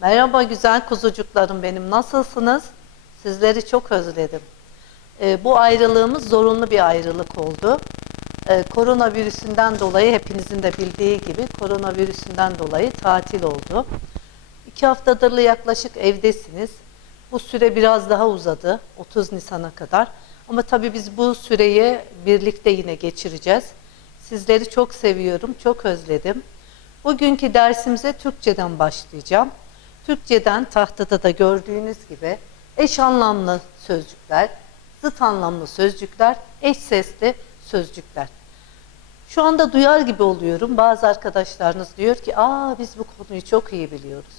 Merhaba güzel kuzucuklarım benim. Nasılsınız? Sizleri çok özledim. Ee, bu ayrılığımız zorunlu bir ayrılık oldu. Ee, koronavirüsünden dolayı hepinizin de bildiği gibi koronavirüsünden dolayı tatil oldu. İki haftadır yaklaşık evdesiniz. Bu süre biraz daha uzadı. 30 Nisan'a kadar. Ama tabii biz bu süreyi birlikte yine geçireceğiz. Sizleri çok seviyorum, çok özledim. Bugünkü dersimize Türkçeden başlayacağım. Türkçeden tahtada da gördüğünüz gibi eş anlamlı sözcükler, zıt anlamlı sözcükler, eş sesli sözcükler. Şu anda duyar gibi oluyorum. Bazı arkadaşlarınız diyor ki, aa biz bu konuyu çok iyi biliyoruz.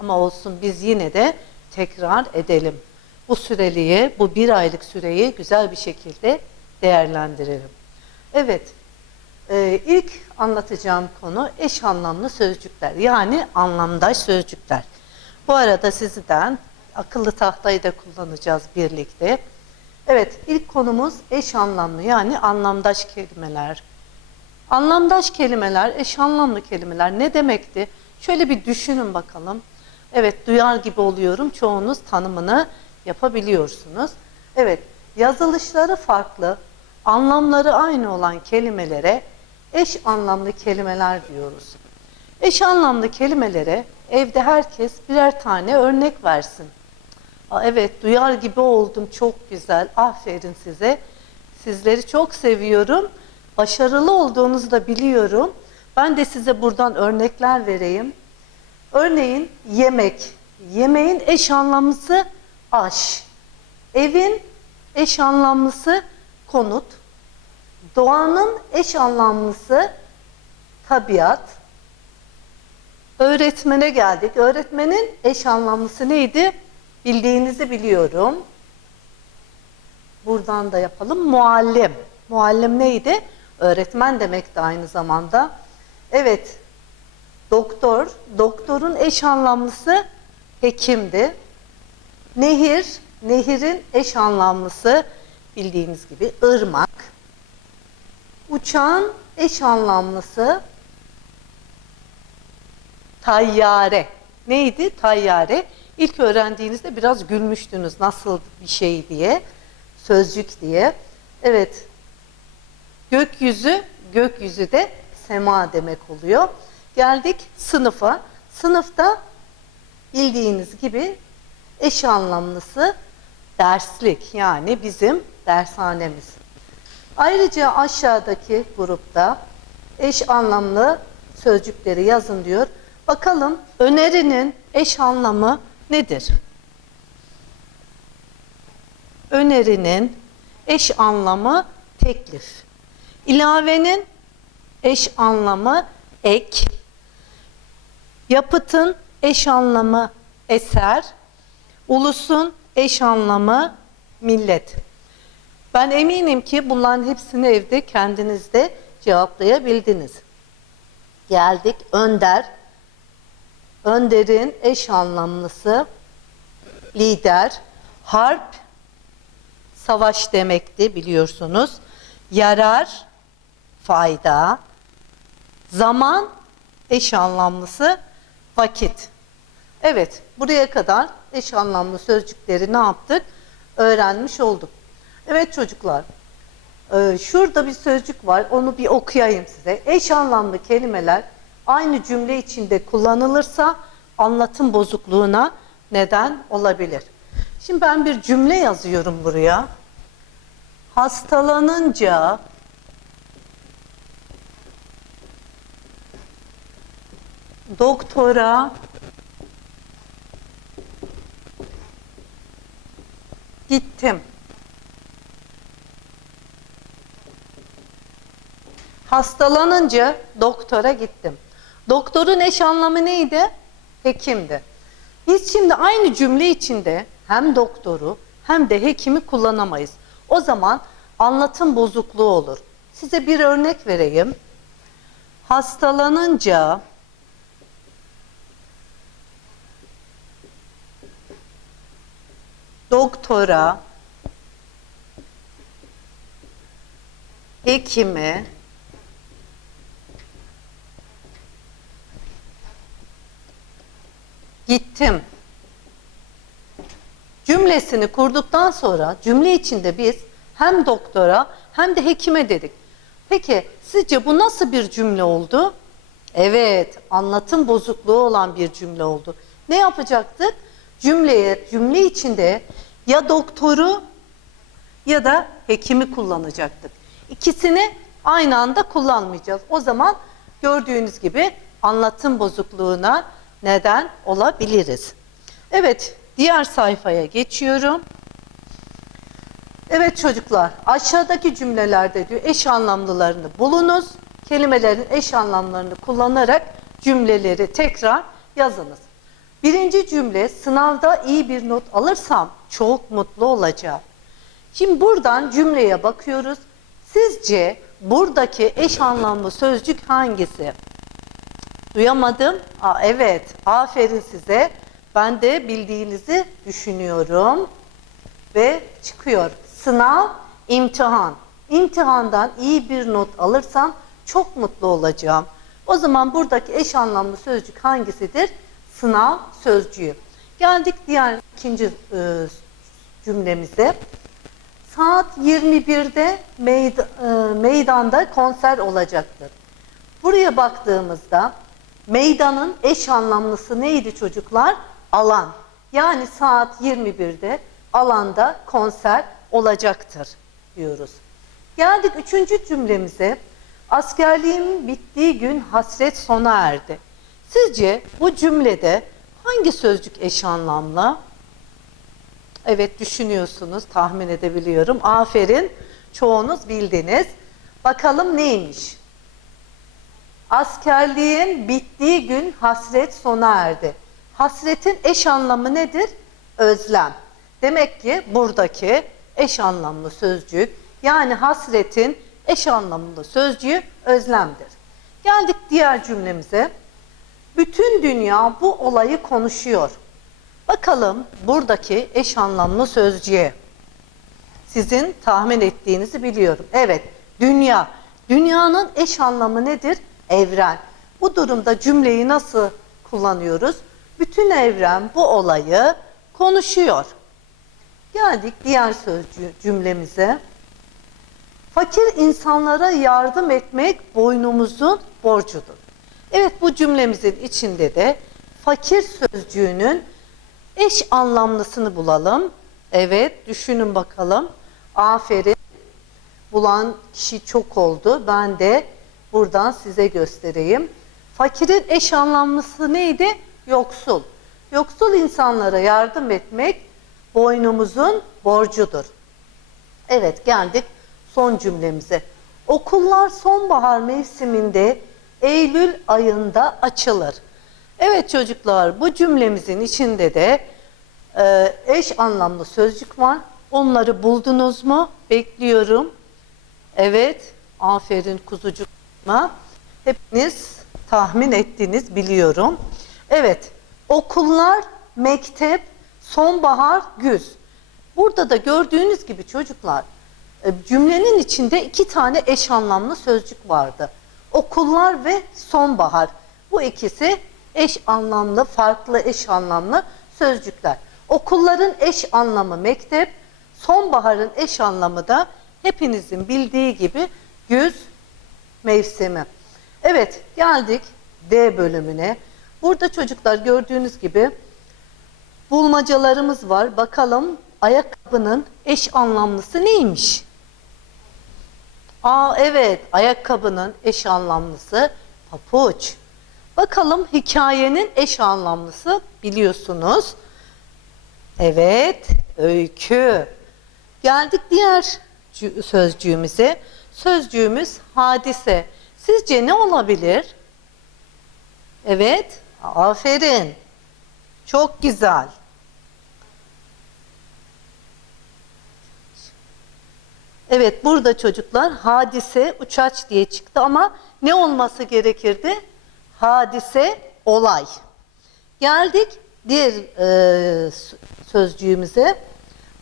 Ama olsun biz yine de tekrar edelim. Bu süreliği, bu bir aylık süreyi güzel bir şekilde değerlendirelim. Evet, ee, ilk anlatacağım konu eş anlamlı sözcükler. Yani anlamdaş sözcükler. Bu arada sizden akıllı tahtayı da kullanacağız birlikte. Evet, ilk konumuz eş anlamlı yani anlamdaş kelimeler. Anlamdaş kelimeler, eş anlamlı kelimeler ne demekti? Şöyle bir düşünün bakalım. Evet, duyar gibi oluyorum. Çoğunuz tanımını yapabiliyorsunuz. Evet, yazılışları farklı, anlamları aynı olan kelimelere eş anlamlı kelimeler diyoruz. Eş anlamlı kelimelere evde herkes birer tane örnek versin. Aa, evet, duyar gibi oldum. Çok güzel. Aferin size. Sizleri çok seviyorum. Başarılı olduğunuzu da biliyorum. Ben de size buradan örnekler vereyim. Örneğin yemek. Yemeğin eş anlamlısı aş. Evin eş anlamlısı konut. Doğanın eş anlamlısı tabiat. Öğretmene geldik. Öğretmenin eş anlamlısı neydi? Bildiğinizi biliyorum. Buradan da yapalım. Muallim. Muallim neydi? Öğretmen demek de aynı zamanda. Evet. Doktor. Doktorun eş anlamlısı hekimdi. Nehir. Nehirin eş anlamlısı bildiğiniz gibi ırmak. Uçağın eş anlamlısı tayyare. Neydi? Tayyare. İlk öğrendiğinizde biraz gülmüştünüz nasıl bir şey diye, sözcük diye. Evet, gökyüzü, gökyüzü de sema demek oluyor. Geldik sınıfa. Sınıfta bildiğiniz gibi eş anlamlısı derslik yani bizim dershanemiz. Ayrıca aşağıdaki grupta eş anlamlı sözcükleri yazın diyor. Bakalım önerinin eş anlamı nedir? Önerinin eş anlamı teklif. İlavenin eş anlamı ek. Yapıtın eş anlamı eser. Ulusun eş anlamı millet. Ben eminim ki bunların hepsini evde kendinizde cevaplayabildiniz. Geldik önder. Önderin eş anlamlısı lider. Harp savaş demekti biliyorsunuz. Yarar fayda. Zaman eş anlamlısı vakit. Evet, buraya kadar eş anlamlı sözcükleri ne yaptık? Öğrenmiş olduk. Evet çocuklar, e, şurada bir sözcük var, onu bir okuyayım size. Eş anlamlı kelimeler aynı cümle içinde kullanılırsa anlatım bozukluğuna neden olabilir. Şimdi ben bir cümle yazıyorum buraya. Hastalanınca doktora gittim. Hastalanınca doktora gittim. Doktorun eş anlamı neydi? Hekimdi. Biz şimdi aynı cümle içinde hem doktoru hem de hekimi kullanamayız. O zaman anlatım bozukluğu olur. Size bir örnek vereyim. Hastalanınca doktora, hekime, gittim cümlesini kurduktan sonra cümle içinde biz hem doktora hem de hekime dedik. Peki sizce bu nasıl bir cümle oldu? Evet, anlatım bozukluğu olan bir cümle oldu. Ne yapacaktık? Cümleye, cümle içinde ya doktoru ya da hekimi kullanacaktık. İkisini aynı anda kullanmayacağız. O zaman gördüğünüz gibi anlatım bozukluğuna neden olabiliriz. Evet, diğer sayfaya geçiyorum. Evet çocuklar, aşağıdaki cümlelerde diyor eş anlamlılarını bulunuz. Kelimelerin eş anlamlarını kullanarak cümleleri tekrar yazınız. Birinci cümle, sınavda iyi bir not alırsam çok mutlu olacağım. Şimdi buradan cümleye bakıyoruz. Sizce buradaki eş anlamlı sözcük hangisi? Duyamadım. Aa, evet, aferin size. Ben de bildiğinizi düşünüyorum. Ve çıkıyor. Sınav, imtihan. İmtihandan iyi bir not alırsam çok mutlu olacağım. O zaman buradaki eş anlamlı sözcük hangisidir? Sınav sözcüğü. Geldik diğer ikinci e, cümlemize. Saat 21'de meyda- e, meydanda konser olacaktır. Buraya baktığımızda meydanın eş anlamlısı neydi çocuklar? Alan. Yani saat 21'de alanda konser olacaktır diyoruz. Geldik üçüncü cümlemize. Askerliğim bittiği gün hasret sona erdi. Sizce bu cümlede hangi sözcük eş anlamlı? Evet düşünüyorsunuz, tahmin edebiliyorum. Aferin, çoğunuz bildiniz. Bakalım neymiş? Askerliğin bittiği gün hasret sona erdi. Hasretin eş anlamı nedir? Özlem. Demek ki buradaki eş anlamlı sözcük yani hasretin eş anlamlı sözcüğü özlemdir. Geldik diğer cümlemize. Bütün dünya bu olayı konuşuyor. Bakalım buradaki eş anlamlı sözcüğe. Sizin tahmin ettiğinizi biliyorum. Evet, dünya. Dünyanın eş anlamı nedir? Evren. Bu durumda cümleyi nasıl kullanıyoruz? Bütün evren bu olayı konuşuyor. Geldik diğer sözcüğü cümlemize. Fakir insanlara yardım etmek boynumuzun borcudur. Evet bu cümlemizin içinde de fakir sözcüğünün eş anlamlısını bulalım. Evet düşünün bakalım. Aferin. Bulan kişi çok oldu. Ben de buradan size göstereyim. Fakirin eş anlamlısı neydi? Yoksul. Yoksul insanlara yardım etmek boynumuzun borcudur. Evet geldik son cümlemize. Okullar sonbahar mevsiminde Eylül ayında açılır. Evet çocuklar bu cümlemizin içinde de e, eş anlamlı sözcük var. Onları buldunuz mu? Bekliyorum. Evet, aferin kuzucukma. Hepiniz tahmin ettiniz biliyorum. Evet, okullar, mektep, sonbahar, güz. Burada da gördüğünüz gibi çocuklar e, cümlenin içinde iki tane eş anlamlı sözcük vardı. Okullar ve sonbahar. Bu ikisi eş anlamlı, farklı eş anlamlı sözcükler. Okulların eş anlamı mektep, sonbaharın eş anlamı da hepinizin bildiği gibi güz mevsimi. Evet, geldik D bölümüne. Burada çocuklar gördüğünüz gibi bulmacalarımız var. Bakalım ayakkabının eş anlamlısı neymiş? Aa evet, ayakkabının eş anlamlısı papuç. Bakalım hikayenin eş anlamlısı biliyorsunuz. Evet, öykü. Geldik diğer cü- sözcüğümüze. Sözcüğümüz hadise. Sizce ne olabilir? Evet, aferin. Çok güzel. Evet burada çocuklar hadise uçaç diye çıktı ama ne olması gerekirdi? Hadise olay. Geldik diğer e, sözcüğümüze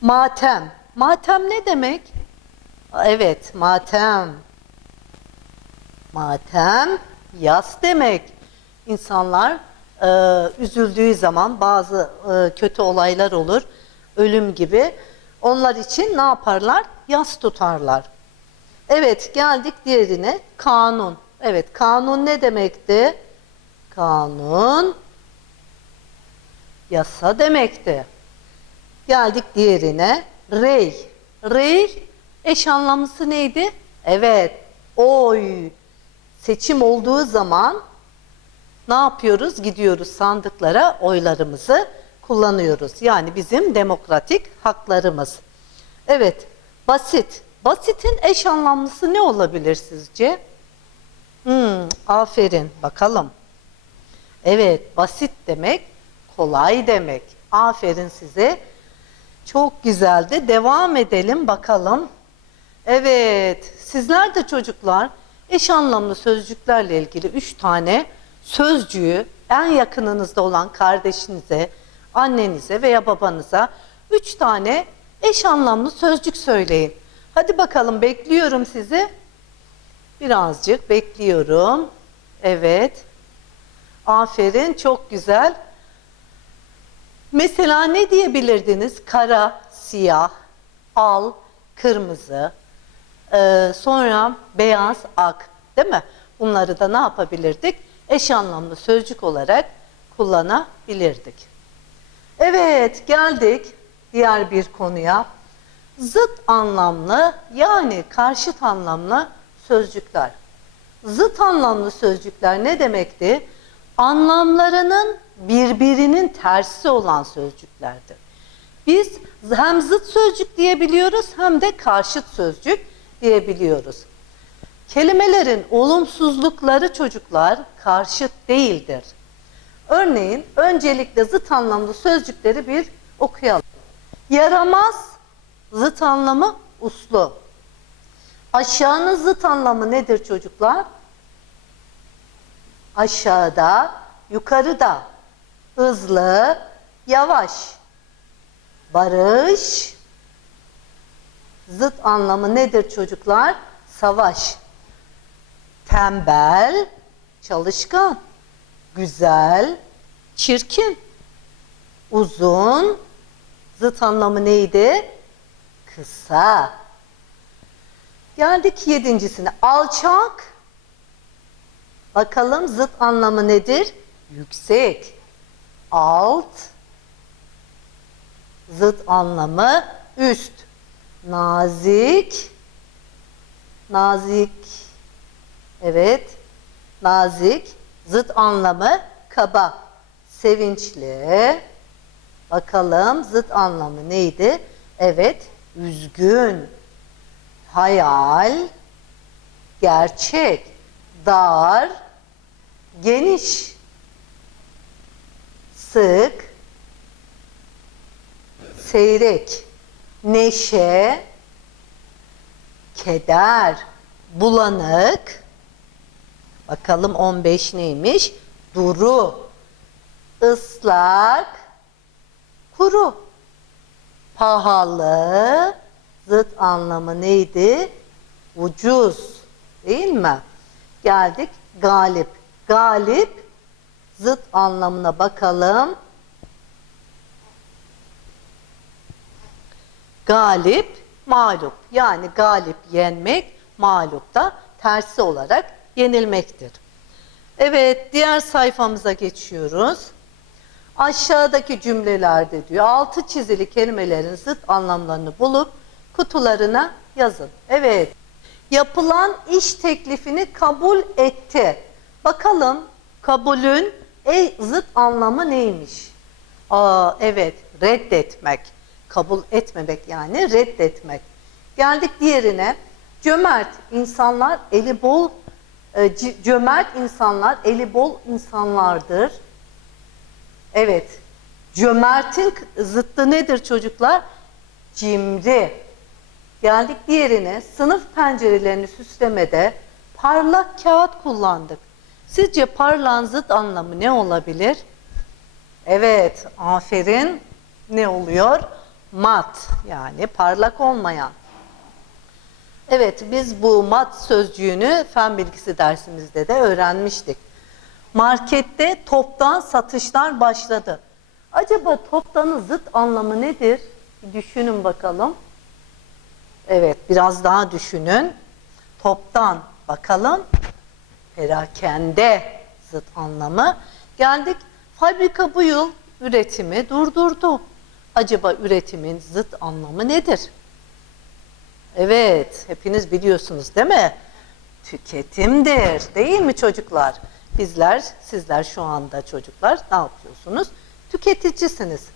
matem. Matem ne demek? Evet matem. Matem yas demek. İnsanlar e, üzüldüğü zaman bazı e, kötü olaylar olur, ölüm gibi. Onlar için ne yaparlar? Yas tutarlar. Evet geldik diğerine kanun. Evet kanun ne demekti? Kanun yasa demekti. Geldik diğerine rey. Rey eş anlamlısı neydi? Evet oy. Seçim olduğu zaman ne yapıyoruz? Gidiyoruz sandıklara oylarımızı kullanıyoruz. Yani bizim demokratik haklarımız. Evet, basit. Basitin eş anlamlısı ne olabilir sizce? Hmm, aferin. Bakalım. Evet, basit demek kolay demek. Aferin size. Çok güzeldi. Devam edelim bakalım. Evet, sizler de çocuklar eş anlamlı sözcüklerle ilgili üç tane sözcüğü en yakınınızda olan kardeşinize, annenize veya babanıza üç tane eş anlamlı sözcük söyleyin. Hadi bakalım bekliyorum sizi. Birazcık bekliyorum. Evet. Aferin çok güzel. Mesela ne diyebilirdiniz? Kara, siyah, al, kırmızı, ee, sonra beyaz, ak değil mi? Bunları da ne yapabilirdik? Eş anlamlı sözcük olarak kullanabilirdik. Evet geldik diğer bir konuya. Zıt anlamlı yani karşıt anlamlı sözcükler. Zıt anlamlı sözcükler ne demekti? Anlamlarının birbirinin tersi olan sözcüklerdir. Biz hem zıt sözcük diyebiliyoruz hem de karşıt sözcük diyebiliyoruz. Kelimelerin olumsuzlukları çocuklar karşıt değildir. Örneğin öncelikle zıt anlamlı sözcükleri bir okuyalım. Yaramaz zıt anlamı uslu. Aşağının zıt anlamı nedir çocuklar? Aşağıda, yukarıda. Hızlı, yavaş. Barış. Zıt anlamı nedir çocuklar? Savaş. Tembel, çalışkan. Güzel, çirkin. Uzun. Zıt anlamı neydi? Kısa. Geldik yedincisine. Alçak. Bakalım zıt anlamı nedir? Yüksek. Alt. Zıt anlamı üst. Nazik. Nazik. Evet. Nazik. Zıt anlamı kaba. Sevinçli. Bakalım zıt anlamı neydi? Evet. Üzgün hayal, gerçek, dar, geniş, sık, seyrek, neşe, keder, bulanık. Bakalım 15 neymiş? Duru, ıslak, kuru, pahalı, zıt anlamı neydi? Ucuz. Değil mi? Geldik galip. Galip zıt anlamına bakalım. Galip, mağlup. Yani galip yenmek, mağlup da tersi olarak yenilmektir. Evet, diğer sayfamıza geçiyoruz. Aşağıdaki cümlelerde diyor altı çizili kelimelerin zıt anlamlarını bulup kutularına yazın. Evet. Yapılan iş teklifini kabul etti. Bakalım kabulün e, zıt anlamı neymiş? Aa evet, reddetmek. Kabul etmemek yani reddetmek. Geldik diğerine. Cömert insanlar eli bol e, cömert insanlar eli bol insanlardır. Evet. Cömertin zıttı nedir çocuklar? Cimri. Geldik diğerine. Sınıf pencerelerini süslemede parlak kağıt kullandık. Sizce parlağın zıt anlamı ne olabilir? Evet, aferin. Ne oluyor? Mat yani parlak olmayan. Evet, biz bu mat sözcüğünü fen bilgisi dersimizde de öğrenmiştik. Markette toptan satışlar başladı. Acaba toptanın zıt anlamı nedir? Bir düşünün bakalım. Evet, biraz daha düşünün. Toptan bakalım. Perakende zıt anlamı. Geldik. Fabrika bu yıl üretimi durdurdu. Acaba üretimin zıt anlamı nedir? Evet, hepiniz biliyorsunuz değil mi? Tüketimdir, değil mi çocuklar? Bizler, sizler şu anda çocuklar ne yapıyorsunuz? Tüketicisiniz.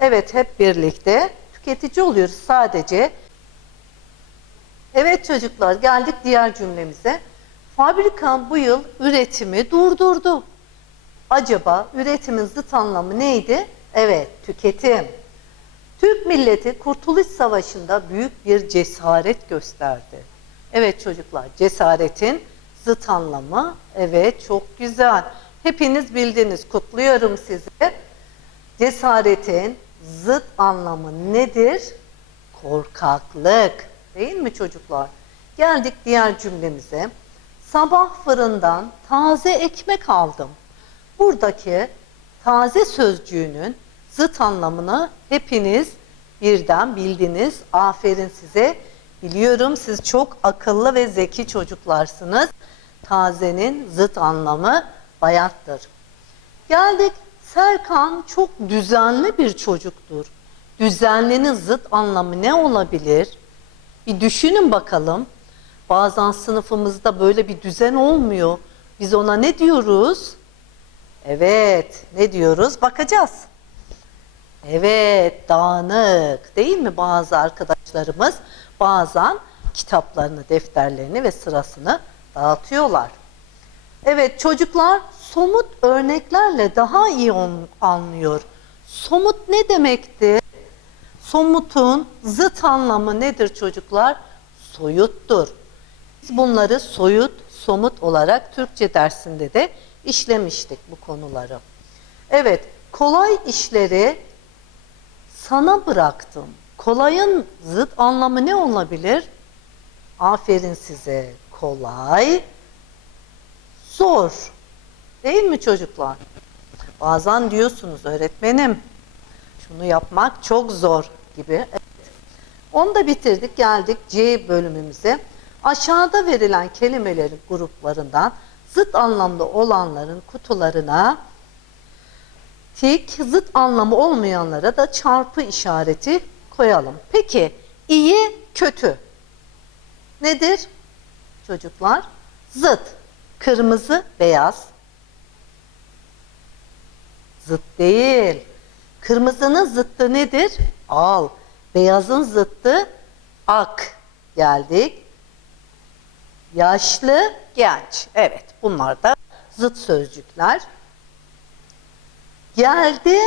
Evet, hep birlikte tüketici oluyoruz sadece. Evet çocuklar, geldik diğer cümlemize. Fabrikam bu yıl üretimi durdurdu. Acaba üretimin zıt anlamı neydi? Evet, tüketim. Türk milleti Kurtuluş Savaşı'nda büyük bir cesaret gösterdi. Evet çocuklar, cesaretin zıt anlamı. Evet, çok güzel. Hepiniz bildiniz. Kutluyorum sizi. Cesaretin zıt anlamı nedir? Korkaklık. Değil mi çocuklar? Geldik diğer cümlemize. Sabah fırından taze ekmek aldım. Buradaki taze sözcüğünün zıt anlamını hepiniz birden bildiniz. Aferin size. Biliyorum siz çok akıllı ve zeki çocuklarsınız. Tazenin zıt anlamı bayattır. Geldik Serkan çok düzenli bir çocuktur. Düzenlinin zıt anlamı ne olabilir? Bir düşünün bakalım. Bazen sınıfımızda böyle bir düzen olmuyor. Biz ona ne diyoruz? Evet, ne diyoruz? Bakacağız. Evet, dağınık değil mi? Bazı arkadaşlarımız bazen kitaplarını, defterlerini ve sırasını dağıtıyorlar. Evet, çocuklar somut örneklerle daha iyi anlıyor. Somut ne demekti? Somutun zıt anlamı nedir çocuklar? Soyuttur. Biz bunları soyut, somut olarak Türkçe dersinde de işlemiştik bu konuları. Evet, kolay işleri sana bıraktım. Kolayın zıt anlamı ne olabilir? Aferin size. Kolay, zor. Değil mi çocuklar? Bazen diyorsunuz öğretmenim şunu yapmak çok zor gibi. Evet. Onu da bitirdik geldik C bölümümüze. Aşağıda verilen kelimelerin gruplarından zıt anlamda olanların kutularına tik, zıt anlamı olmayanlara da çarpı işareti koyalım. Peki iyi, kötü nedir çocuklar? Zıt. Kırmızı, beyaz. Zıt değil. Kırmızının zıttı nedir? Al. Beyazın zıttı ak. Geldik. Yaşlı, genç. Evet, bunlar da zıt sözcükler. Geldi,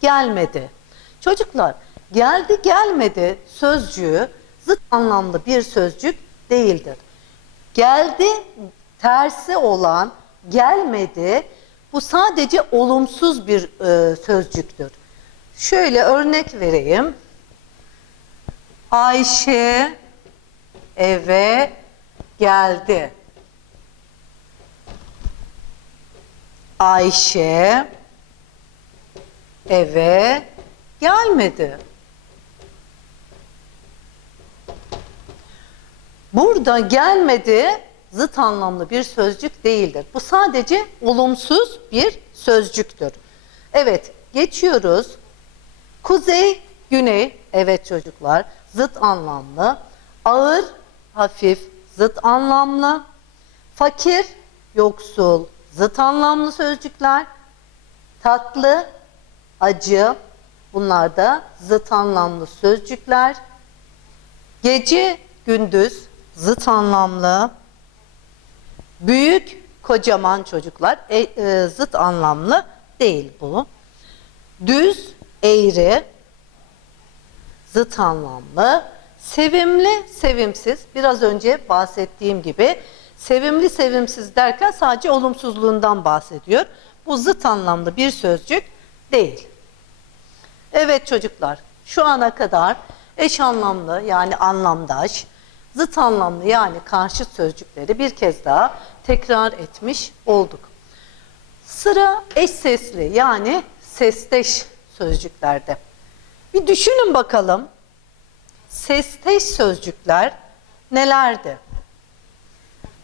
gelmedi. Çocuklar, geldi gelmedi sözcüğü zıt anlamlı bir sözcük değildir. Geldi tersi olan gelmedi bu sadece olumsuz bir e, sözcüktür. Şöyle örnek vereyim. Ayşe eve geldi. Ayşe eve gelmedi. Burada gelmedi zıt anlamlı bir sözcük değildir. Bu sadece olumsuz bir sözcüktür. Evet, geçiyoruz. Kuzey, güney, evet çocuklar, zıt anlamlı. Ağır, hafif, zıt anlamlı. Fakir, yoksul, zıt anlamlı sözcükler. Tatlı, acı, bunlar da zıt anlamlı sözcükler. Gece, gündüz, zıt anlamlı. Büyük, kocaman çocuklar, e, e, zıt anlamlı değil bu. Düz, eğri, zıt anlamlı. Sevimli, sevimsiz. Biraz önce bahsettiğim gibi sevimli, sevimsiz derken sadece olumsuzluğundan bahsediyor. Bu zıt anlamlı bir sözcük değil. Evet çocuklar, şu ana kadar eş anlamlı yani anlamdaş, zıt anlamlı yani karşıt sözcükleri bir kez daha tekrar etmiş olduk. Sıra eş sesli yani sesteş sözcüklerde. Bir düşünün bakalım. Sesteş sözcükler nelerdi?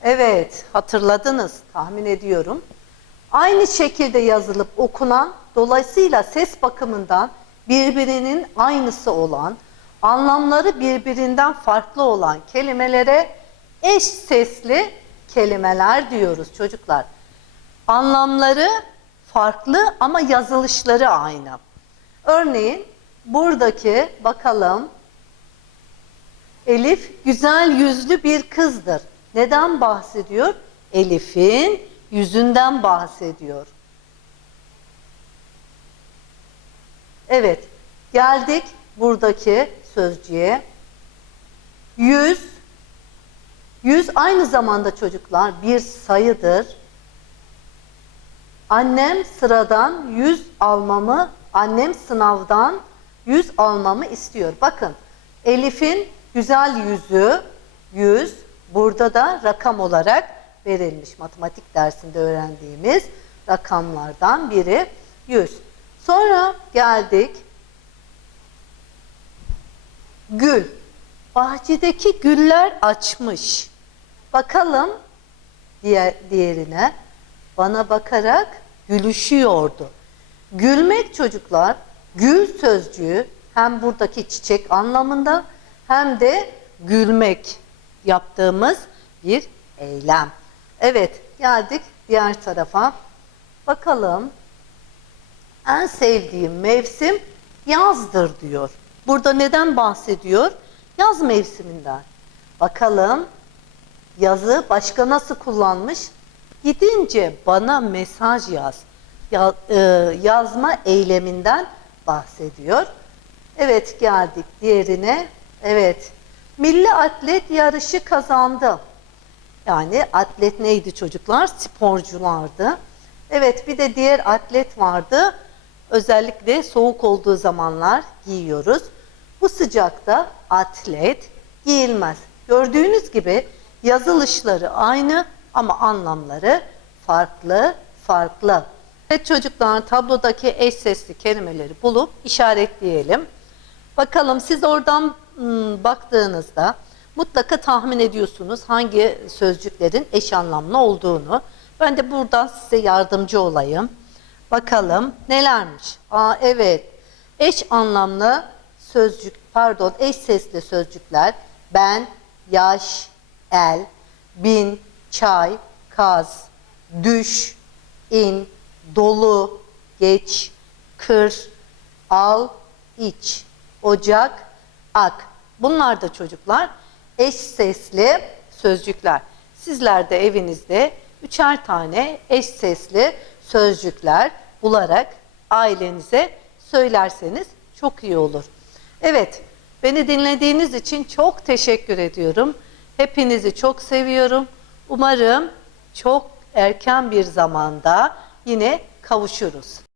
Evet, hatırladınız tahmin ediyorum. Aynı şekilde yazılıp okunan, dolayısıyla ses bakımından birbirinin aynısı olan, anlamları birbirinden farklı olan kelimelere eş sesli kelimeler diyoruz çocuklar. Anlamları farklı ama yazılışları aynı. Örneğin buradaki bakalım Elif güzel yüzlü bir kızdır. Neden bahsediyor? Elif'in yüzünden bahsediyor. Evet, geldik buradaki sözcüğe. Yüz, yüz aynı zamanda çocuklar bir sayıdır. Annem sıradan yüz almamı, annem sınavdan yüz almamı istiyor. Bakın Elif'in güzel yüzü, yüz burada da rakam olarak verilmiş. Matematik dersinde öğrendiğimiz rakamlardan biri yüz. Sonra geldik gül. Bahçedeki güller açmış. Bakalım diğer, diğerine bana bakarak gülüşüyordu. Gülmek çocuklar, gül sözcüğü hem buradaki çiçek anlamında hem de gülmek yaptığımız bir eylem. Evet, geldik diğer tarafa. Bakalım. En sevdiğim mevsim yazdır diyor. Burada neden bahsediyor? Yaz mevsiminden. Bakalım yazı başka nasıl kullanmış? Gidince bana mesaj yaz. Ya- e, yazma eyleminden bahsediyor. Evet geldik diğerine. Evet. Milli atlet yarışı kazandı. Yani atlet neydi çocuklar? Sporculardı. Evet bir de diğer atlet vardı. Özellikle soğuk olduğu zamanlar giyiyoruz. Bu sıcakta atlet giyilmez. Gördüğünüz gibi yazılışları aynı ama anlamları farklı farklı. Evet çocuklar tablodaki eş sesli kelimeleri bulup işaretleyelim. Bakalım siz oradan baktığınızda mutlaka tahmin ediyorsunuz hangi sözcüklerin eş anlamlı olduğunu. Ben de buradan size yardımcı olayım. Bakalım nelermiş? Aa evet. Eş anlamlı sözcük, pardon, eş sesli sözcükler ben, yaş, el, bin, çay, kaz, düş, in, dolu, geç, kır, al, iç, ocak, ak. Bunlar da çocuklar eş sesli sözcükler. Sizler de evinizde üçer tane eş sesli sözcükler bularak ailenize söylerseniz çok iyi olur. Evet, beni dinlediğiniz için çok teşekkür ediyorum. Hepinizi çok seviyorum. Umarım çok erken bir zamanda yine kavuşuruz.